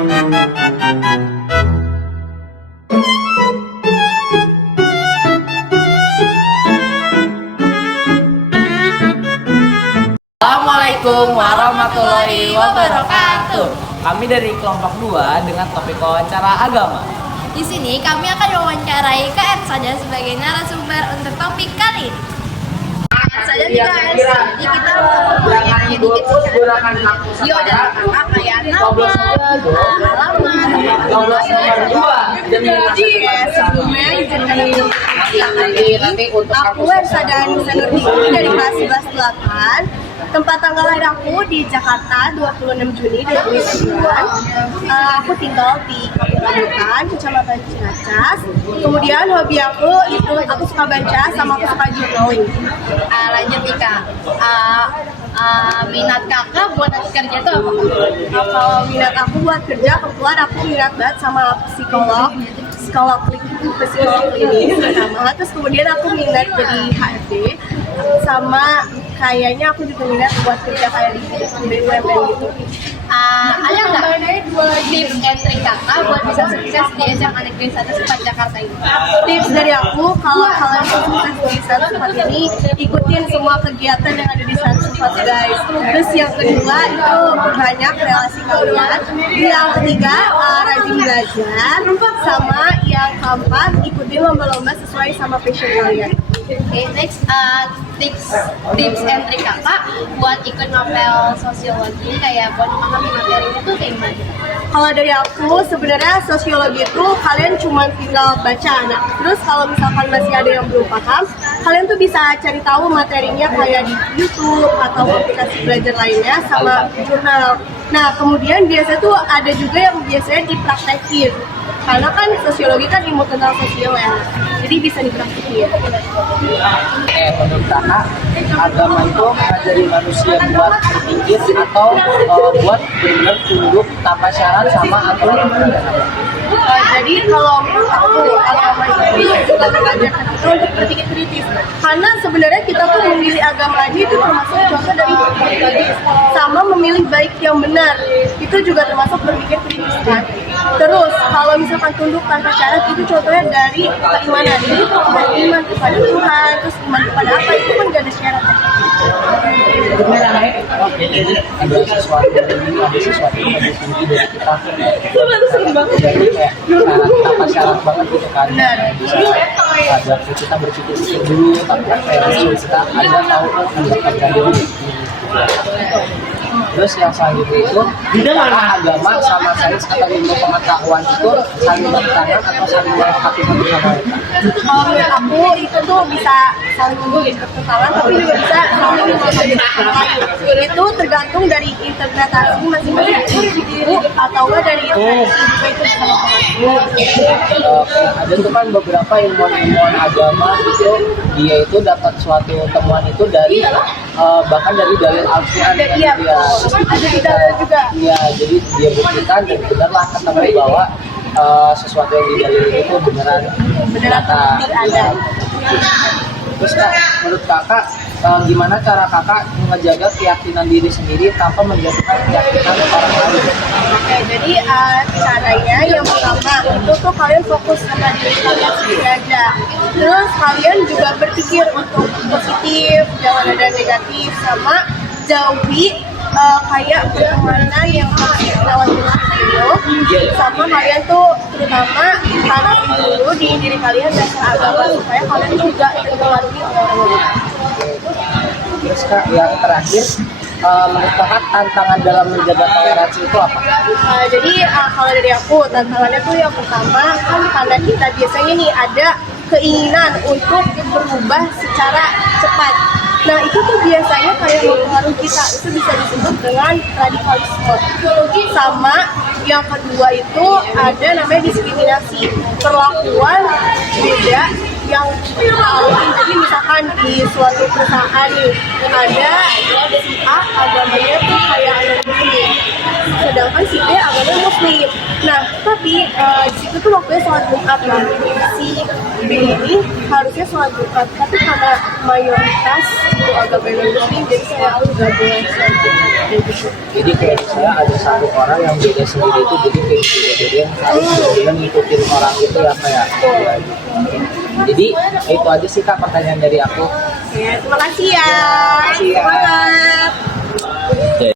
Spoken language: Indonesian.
Assalamualaikum warahmatullahi wabarakatuh. Kami dari kelompok 2 dengan topik wawancara agama. Di sini kami akan mewawancarai Kak saja sebagai narasumber untuk topik kali ini. Saja juga di kita mempunyai dikit Yo dan kakak kayak nama, alamat, sebelumnya jadi aku Ersa dan Sanurni dari kelas 11-8. Tempat tanggal lahir aku di Jakarta 26 Juni 2009. Aku tinggal di Kabupaten Kecamatan Ciracas. Kemudian hobi aku itu aku suka baca sama aku suka journaling. Lanjut nih Kak. Minat kakak buat kerja itu apa? Kalau minat aku buat kerja, kebetulan aku minat banget sama psikolog klinis pertama. Terus kemudian aku minat jadi HRD, sama kayaknya aku juga minat buat kerja kayak di BUMN gitu. Ada nggak tips and trik kakak buat bisa sukses di SMA Negeri 1 Jakarta ini? Tips dari aku, kalau kalian sukses di 1 ini, ikutin semua kegiatan yang ada di 1 guys. Terus yang kedua itu banyak relasi kalian. Yang ketiga rajin belajar. Sama yang keempat ikutin lomba-lomba sesuai sama passion kalian. Okay, next tips and trik kakak buat ikut novel sosiologi kayak buat memahami materinya tuh kayak gimana? Kalau dari aku sebenarnya sosiologi itu kalian cuma tinggal baca. Nah, terus kalau misalkan masih ada yang belum paham, kalian tuh bisa cari tahu materinya kayak di YouTube atau aplikasi belajar lainnya sama jurnal. Nah, kemudian biasanya tuh ada juga yang biasanya dipraktekin. Karena kan sosiologi kan ilmu tentang sosial ya, jadi bisa dipraktekin. Menurut kakak, agama itu mengajari manusia buat berpikir atau buat benar-benar tunduk tanpa syarat sama aturan? Jadi kalau menurut aku agama itu juga mengajarkan kita untuk berpikir kritis. Karena sebenarnya kita tuh memilih agama aja itu termasuk contoh dari berpikir kritis. Sama memilih baik yang benar, itu juga termasuk berpikir kritis kan. Terus kalau misalkan tunduk tanpa syarat itu contohnya dari keimanan. Jadi beriman kepada Tuhan, terus iman kepada apa itu kan gak ada syarat. Ada sesuatu yang lebih tinggi dari kita. Tanpa syarat banget gitu kan. Ada kita berpikir dulu, tapi kita ada tahu kan dulu. Terus yang selanjutnya itu apakah agama sama sains atau ilmu pengetahuan itu saling bertentangan atau saling melengkapi satu sama lain? Kalau menurut aku itu tuh bisa saling bertentangan tapi juga bisa saling melengkapi. Itu tergantung dari interpretasi masing-masing individu atau dari interpretasi itu sama ada tuh kan beberapa ilmuwan agama itu dia itu dapat suatu temuan itu dari bahkan dari dalil Al-Quran. Iya, ada di dalil juga. Iya, jadi dia buktikan dan benarlah ketemu bahwa sesuatu yang di dalil itu beneran ada. Terus Kak, menurut kakak gimana cara kakak menjaga keyakinan diri sendiri tanpa menjatuhkan keyakinan orang lain? Oke, jadi caranya yang pertama itu tuh kalian fokus sama diri kalian sendiri aja. Terus kalian juga berpikir untuk positif, jangan ada negatif, sama jauhi kayak pertemanan yang masih lawan itu. Sama kalian tuh terutama tanam dulu di diri kalian dasar agama supaya kalian juga mempengaruhi orang-orang. Terus Kak, yang terakhir menurut kakak tantangan dalam menjaga toleransi itu apa? Jadi kalau dari aku tantangannya tuh yang pertama kan karena kita biasanya nih ada keinginan untuk berubah secara cepat. Nah itu tuh biasanya kayak mempengaruhi kita, itu bisa disebut dengan radikalisme. Sama yang kedua itu ada namanya diskriminasi, perlakuan beda yang jadi misalkan di suatu perusahaan nih ada si A agamanya tuh kayak muslim, sedangkan si B agamanya muslim. Nah tapi di situ tuh waktunya sholat Jumat kan, si B ini harusnya sholat Jumat, tapi karena mayoritas itu agamanya muslim jadi saya juga boleh sholat Jumat. kayak gitu. Jadi kayak misalnya ada satu orang yang beda sendiri itu, jadi kayak beda-beda harus benar ngikutin orang itu ya kayak. Ya, gitu. Jadi itu aja sih Kak pertanyaan dari aku. Ya, terima kasih ya. Terima kasih ya. Semangat.